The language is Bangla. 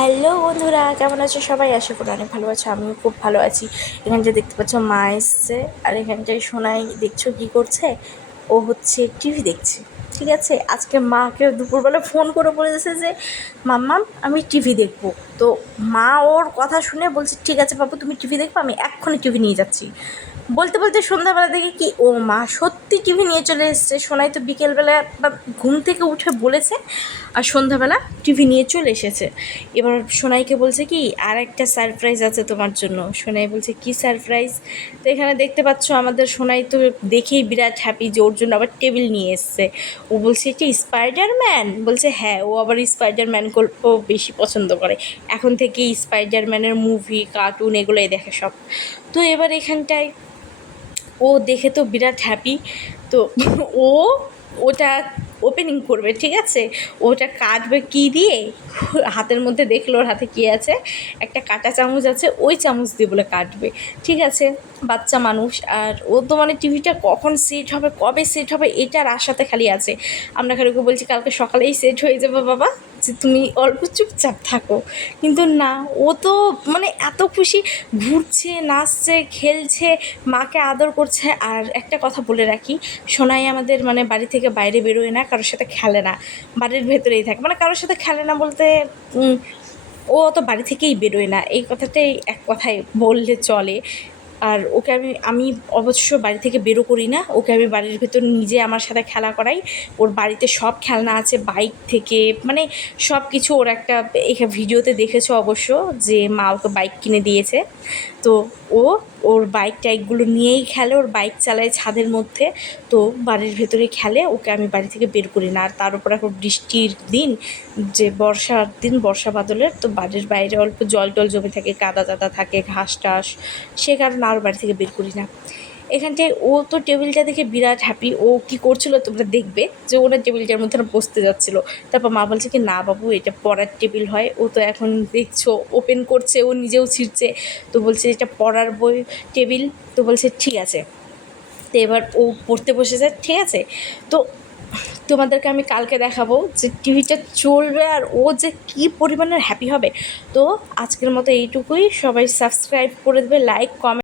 হ্যালো বন্ধুরা, কেমন আছো সবাই? আশা করি অনেক ভালো আছো। আমিও খুব ভালো আছি। এখানটা দেখতে পাচ্ছ মা এসছে, আর এখানটায় সোনাই দেখছো কি করছে? ও হচ্ছে টিভি দেখছে। ঠিক আছে, আজকে মাকে দুপুরবেলা ফোন করে বলেছে যে মাম্মাম আমি টিভি দেখবো। তো মা ওর কথা শুনে বলছে ঠিক আছে বাবু, তুমি টিভি দেখবো, আমি এক্ষুনি টিভি নিয়ে যাচ্ছি। বলতে বলতে সন্ধ্যাবেলা দেখি কি ও মা সত্যি টিভি নিয়ে চলে এসছে। সোনাই তো বিকেলবেলা বা ঘুম থেকে উঠে বলেছে, আর সন্ধ্যাবেলা টিভি নিয়ে চলে এসেছে। এবার সোনাইকে বলছে কি আর একটা সারপ্রাইজ আছে তোমার জন্য। সোনাই বলছে কি সারপ্রাইজ? তো এখানে দেখতে পাচ্ছ আমাদের সোনাই তো দেখেই বিরাট হ্যাপি যে ওর জন্য আবার টেবিল নিয়ে এসছে। ও বলছে কি স্পাইডারম্যান? বলছে হ্যাঁ, ও আবার স্পাইডারম্যান গল্প বেশি পছন্দ করে। এখন থেকেই স্পাইডারম্যানের মুভি কার্টুন এগুলোই দেখে সব। তো এবার এখানটায় ও দেখে তো বিরাট হ্যাপি। তো ও ওটা ওপেনিং করবে, ঠিক আছে? ওটা কাটবে কি দিয়ে, হাতের মধ্যে দেখলো ওর হাতে কী আছে, একটা কাঁটা চামচ আছে, ওই চামচ দিয়ে বলে কাটবে। ঠিক আছে, বাচ্চা মানুষ, আর ও তো মানে টিভিটা কখন সেট হবে, কবে সেট হবে, এটার আশাতে খালি আছে। আমরা খালি ওকে বলছি কালকে সকালেই সেট হয়ে যাবে বাবা, যে তুমি অল্প চুপচাপ থাকো। কিন্তু না, ও তো মানে এত খুশি, ঘুরছে, নাচছে, খেলছে, মাকে আদর করছে। আর একটা কথা বলে রাখি, সোনাই আমাদের মানে বাড়ি থেকে বাইরে বেরোয় না, কারোর সাথে খেলে না, বাড়ির ভেতরেই থাকে। মানে কারোর সাথে খেলে না বলতে ও তো বাড়ি থেকেই বেরোয় না, এই কথাটাই এক কথায় বললে চলে। আর ওকে আমি অবশ্য বাড়ি থেকে বেরো করি না, ওকে আমি বাড়ির ভেতর নিজে আমার সাথে খেলা করাই। ওর বাড়িতে সব খেলনা আছে, বাইক থেকে মানে সব কিছু। ওর একটা এখানে ভিডিওতে দেখেছো অবশ্য যে মা ওকে বাইক কিনে দিয়েছে। তো ও ওর বাইক টাইকগুলো নিয়েই খেলে, ওর বাইক চালায় ছাদের মধ্যে। তো বাড়ির ভেতরে খেলে, ওকে আমি বাড়ি থেকে বের করি না। আর তার উপর এখন বৃষ্টির দিন, যে বর্ষার দিন, বর্ষা বাদলের, তো বাড়ির বাইরে অল্প জল টল জমে থাকে, কাদা টাদা থাকে, ঘাস টাস, সে কারণে আর বাড়ি থেকে বের করি না। এখানটায় ও তো টেবিলটা দেখে বিরাট হ্যাপি। ও কী করছিল তোমরা দেখবে, যে ওরা টেবিলটার মধ্যে বসতে যাচ্ছিলো। তারপর মা বলছে কি না বাবু, এটা পড়ার টেবিল হয়। ও তো এখন দেখছো ওপেন করছে, ও নিজেও ছিঁড়ছে। তো বলছে এটা পড়ার বই টেবিল। তো বলছে ঠিক আছে। তো এবার ও পড়তে বসেছে, ঠিক আছে? তো তোমাদেরকে আমি কালকে দেখাবো যে টিভিটা চলবে আর ও যে কী পরিমাণের হ্যাপি হবে। তো আজকের মতো এইটুকুই। সবাই সাবস্ক্রাইব করে দেবে, লাইক কমেন্ট